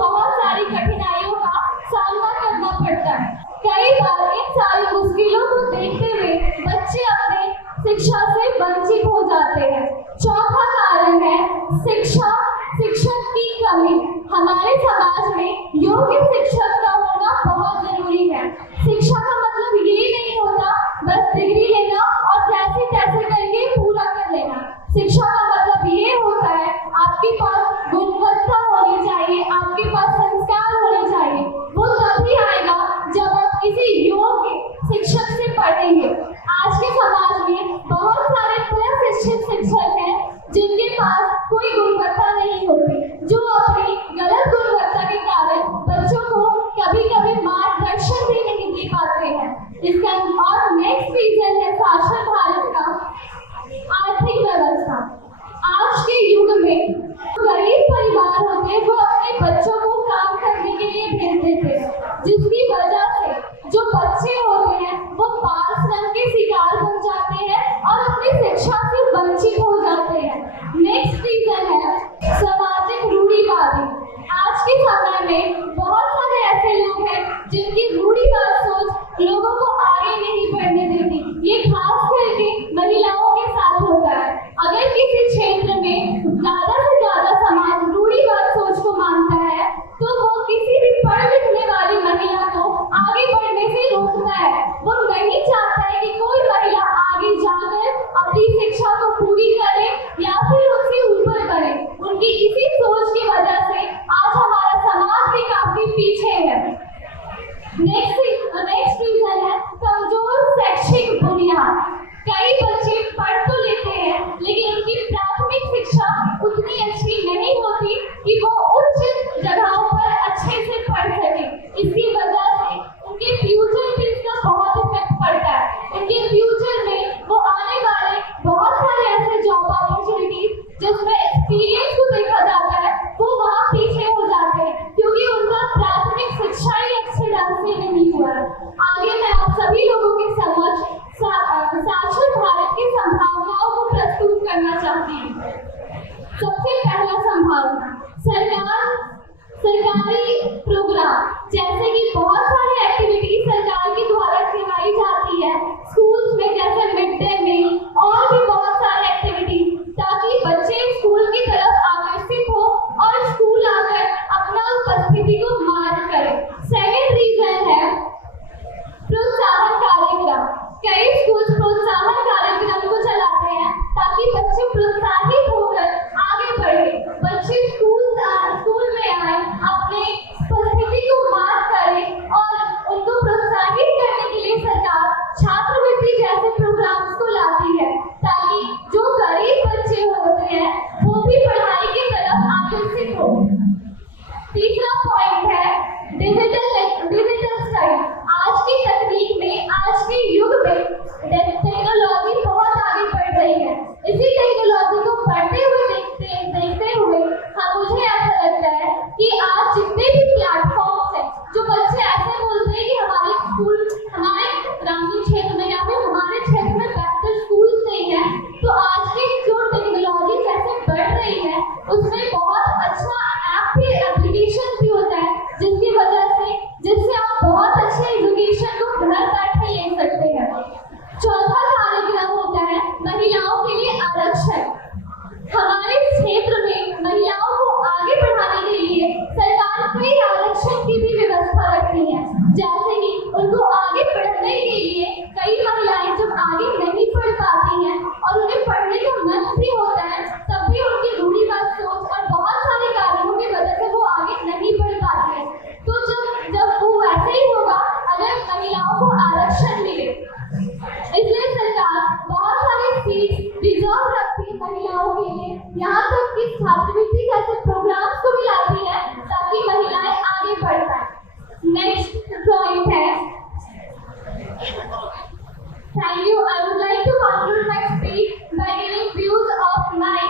बहुत सारी कठिनाइयों का सामना करना पड़ता है। कई बार इन सारी मुश्किलों को देखते हुए बच्चे अपने शिक्षा से वंचित हो जाते हैं। चौथा कारण है शिक्षक की कमी। हमारे समाज में योग्य शिक्षक का होना बहुत जरूरी है। शिक्षा का मतलब ये नहीं होता बस डिग्री लेना और जैसे तैसे करके पूरा कर लेना। शिक्षा का मतलब ये होता है आपके पास गुणवत्ता होनी चाहिए, आपके पास संस्कार होने चाहिए। वो तभी आएगा जब आप किसी योग्य शिक्षक से पढ़ेंगे। आज के समाज में बहुत सारे प्रशिक्षित शिक्षक हैं जिनके पास कोई गुणवत्ता नहीं होती, जो अपनी गलत गुणवत्ता के कारण बच्चों को कभी-कभी मार्गदर्शन भी नहीं दे पाते हैं। इसका और नेक्स्ट रीजन है साक्षर भारत का आर्थिक व्यवस्था। आज के युग में गरीब परिवार होते हैं वो अपने बच्चों को काम करने के लिए भेज देते हैं, जिसकी वजह से जो बच्चे होते हैं वो बाल श्रम के शिकार बन जाते हैं और अपनी शिक्षा से वंचित हो जाते हैं। नेक्स्ट रीजन है सामाजिक रूढ़िवादी। आज के समय में बहुत सारे ऐसे लोग हैं जिनकी रूढ़िवाद सोच लोगों को आगे नहीं बढ़ने देती। ये खास करके महिलाओं के साथ होता है। अगर किसी क्षेत्र में ज्यादा से ज्यादा समाज रूढ़िवाद सोच को मानता है तो वो किसी भी पढ़ लिखने वाली महिला को आगे बढ़ने से रोकता है। वो नहीं चाहता है कि कोई महिला आगे जाकर अपनी शिक्षा को पूरी करे या फिर उससे ऊपर बढ़े। उनकी इसी सोच की वजह से आज हमारा समाज भी काफी पीछे है। नेक्स्ट रीजन है कमजोर शैक्षिक बुनियाद। कई बच्चे पढ़ तो लेते हैं लेकिन उनकी प्राथमिक शिक्षा उतनी अच्छी नहीं होती कि वो उच्च जगहों पर अच्छे से पढ़ सके। इसकी वजह से उनके फ्यूचर पे इसका बहुत इफेक्ट पड़ता है। उनके फ्यूचर में वो आने वाले बहुत सारे ऐसे जॉब अपॉर्चुनिटीज जिसमें एक्सपीरियंस को देखा जाता है वो वहाँ पीछे हो जाते हैं क्योंकि उनका प्राथमिक शिक्षा ही अच्छे ढंग से नहीं हुआ। आगे मैं आप सभी लोगों के समक्ष साक्षर भारत की संभावनाओं को प्रस्तुत करना चाहती हूँ। सबसे पहला संभावना सरकारी प्रोग्राम, जैसे कि बहुत सारी एक्टिविटी सरकार के द्वारा करवाई जाती है स्कूल्स में, जैसे मिड डे मील और भी बहुत सारे एक्टिविटी, ताकि बच्चे स्कूल की तरफ आकर्षित हो और स्कूल आकर अपना उपस्थिति को मार्क करें। सेकेंड रीजन है प्रोत्साहन कार्यक्रम। कई स्कूल प्रोत्साहन कार्यक्रम को चलाते हैं ताकि बच्चे प्रोत्साहित होकर आगे बढ़े। बच्चे स्कूल में आए, अपने उपस्थिति को मार्क करें और उनको प्रोत्साहित करने के लिए सरकार छात्रवृत्ति जैसे प्रोग्राम्स को लाती है ताकि जो गरीब बच्चे होते हैं वो भी पढ़ाई की तरफ आकर्षित हो। तीसरा पॉइंट है डिजिटल स्टडी। आज की तकनीक में, आज के युग में टेक्नोलॉजी बहुत आगे बढ़ रही है। इसी टेक्नोलॉजी को बढ़ते हुए देखते हुए मुझे ऐसा लगता है कि आज जितने भी प्लेटफॉर्म्स हैं जो बच्चे ऐसे बोलते हैं कि हमारे स्कूल, हमारे ग्रामीण क्षेत्र में या फिर हमारे क्षेत्र में बेहतर स्कूल नहीं है, तो आज की जो टेक्नोलॉजी जैसे बढ़ रही है उसमें बहुत अच्छा एप्लीकेशन भी होता है जिससे आप बहुत अच्छे एजुकेशन को घर बैठे ले सकते हैं। चौथा कार्यक्रम होता है महिलाओं के लिए आरक्षण। हमारे क्षेत्र में महिलाओं को आगे बढ़ाने के लिए सरकार कई आरक्षण की भी व्यवस्था रखती है, जैसे कि उनको आगे बढ़ने के लिए कई महिलाएं जब आगे नहीं पढ़ पाती हैं और उन्हें पढ़ने का मन भी होता है तब भी उनकी रूढ़िवाद सोच और बहुत सारे कारणों की वजह से वो आगे नहीं बढ़ पाती है। तो जब वो वैसे ही होगा अगर महिलाओं को आरक्षण मिले। इसलिए सरकार बहुत सारी सीट रिजर्व रखती है महिलाओं के लिए, यहाँ तक कि छात्रवृत्ति जैसे प्रोग्राम्स को भी लाती है ताकि महिलाएं आगे बढ़ पाए। नेक्स्ट पॉइंट है, thank you. I would like to conclude my speech by giving views of my